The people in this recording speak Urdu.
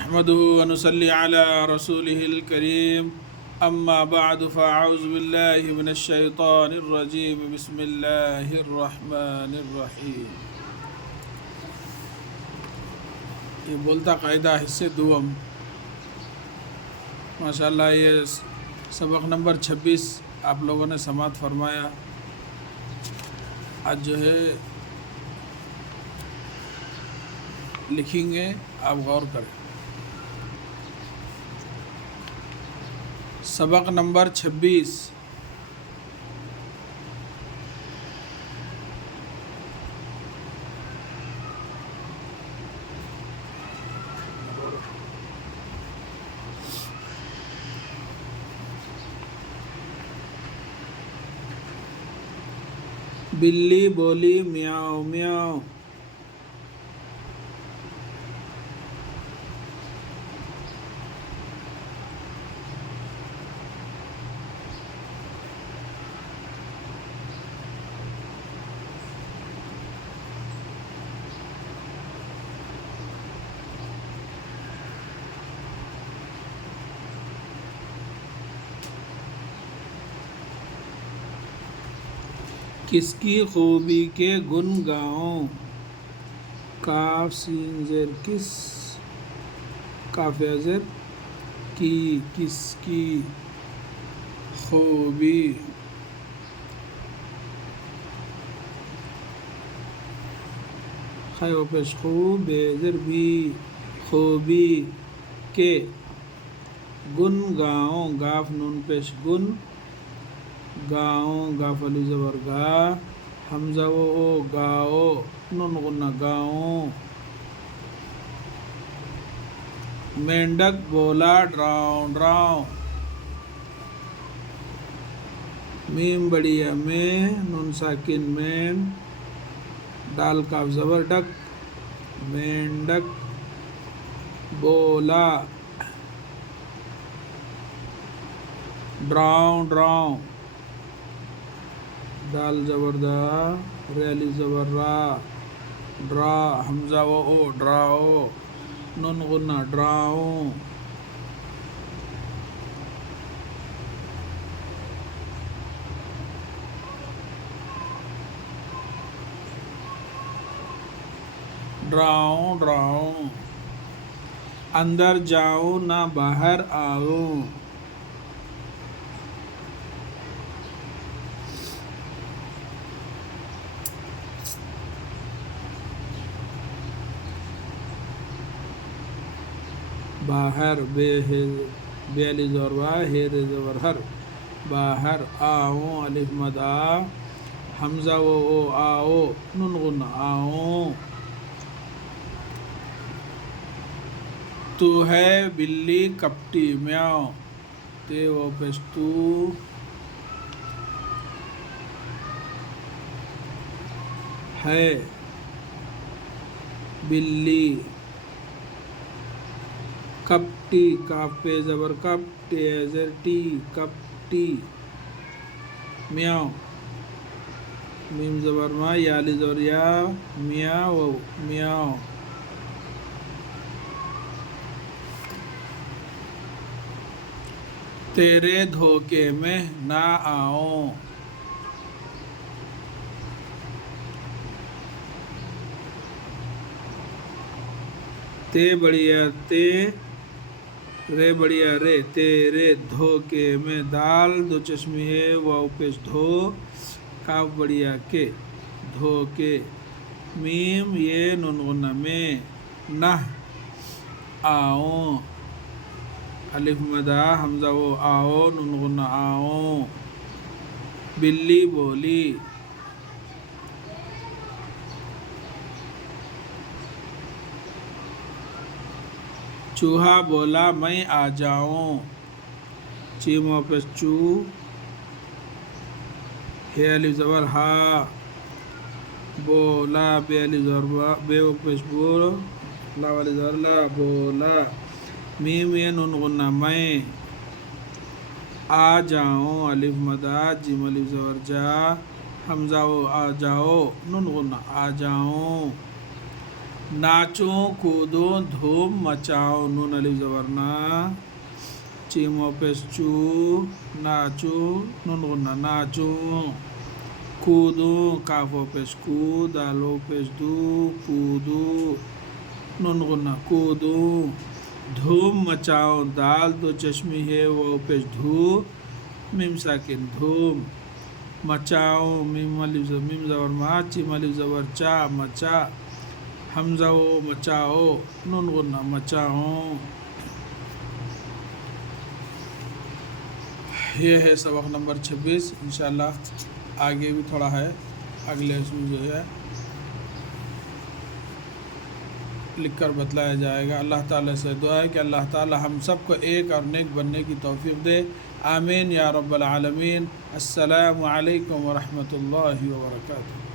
نحمده ونصلي على رسوله الكريم أما بعد فأعوذ بالله من الشيطان الرجيم بسم الله الرحمن الرحيم. یہ بولتا قاعدہ حصے دوم ماشاءاللہ یہ سبق نمبر 26 آپ لوگوں نے سماعت فرمایا. آج جو ہے لکھیں گے، آپ غور کریں. سبق نمبر 26 بلی بولی میاؤ میاؤ. کس کی خوبی کے گن گاؤں. کاف سین زیر کس، کاف زیر کی، کس کی خوبی. خیو پیش خوب بے زیر بھی، خوبی کے گن گاؤں. گاف نون پیش گن گاؤں، گاف علی زبر گا، حمزہ و او گاؤ، نون غنہ گاؤں. مینڈک بولا ڈراؤں ڈراؤں. میم بڑیا میں، نون ساکن مین، دال کاف زبر ڈک، مینڈک بولا ڈراؤں ڈراؤں. دال زبر دا، ریالی زبر را، ڈرا، حمزہ و او ڈراؤ، نون غنہ ڈراؤں. ڈراؤں ڈراؤں. اندر جاؤں نہ باہر آؤں. باہر بے علی زبر با، ہیر زبر ہر، باہر. آؤں الف مد آ، حمزہ و او آؤ، نون غنہ آؤں. تو ہے بلی کپٹی میاؤ، تے و پیش تو ہے بلی کپٹی. کاف پہ زبر کپ، ٹی زر ٹی، کپٹی. میاؤ میم زبر ما، یا علی زبر یا، میاؤ میاؤ. تیرے دھوکے میں نہ آؤں. تے بڑیا تے، رے بڑیا رے، تیرے دھوکے میں. دال دو چشمی ہے، واو پیش دھو، کاف بڑیا کے، دھوکے. میم یہ نون غنہ میں، نہ آؤں، الف مدہ، حمزہ و آؤ، نون غنہ آؤں. بلی بولی چوہا بولا میں آ جاؤں. چیم و پیش چو، ہے علی زبر ہا، بولا بے علی زبر بے و پیش بول، لا علی زبر لا، بولا. میم یہ نون غنہ میں، آ جاؤں الف مدہ، جیم الف زبر جا، حمزہ و آ جاؤ، نون غنہ آ جاؤں. ناچو کودو دھوم مچاؤ نون الف زبر نا چیم و پیش چو ناچو نون غنہ ناچو کودو کاف و پیش کو دال و پیش دو کودو نون غنہ کودو دھوم مچاؤ دال دو چشمی ہے وہ پیش دھو میم ساکن دھوم مچاؤ میم زبر ما چیم الف زبر چا مچا حمزہ و مچاؤ نون غنہ مچاؤ. یہ ہے سبق نمبر 26. انشاءاللہ آگے بھی تھوڑا ہے، اگلے اس میں جو ہے لکھ کر بتلایا جائے گا. اللہ تعالیٰ سے دعا ہے کہ اللہ تعالیٰ ہم سب کو ایک اور نیک بننے کی توفیق دے. آمین یا رب العالمین. السلام علیکم ورحمۃ اللہ وبرکاتہ.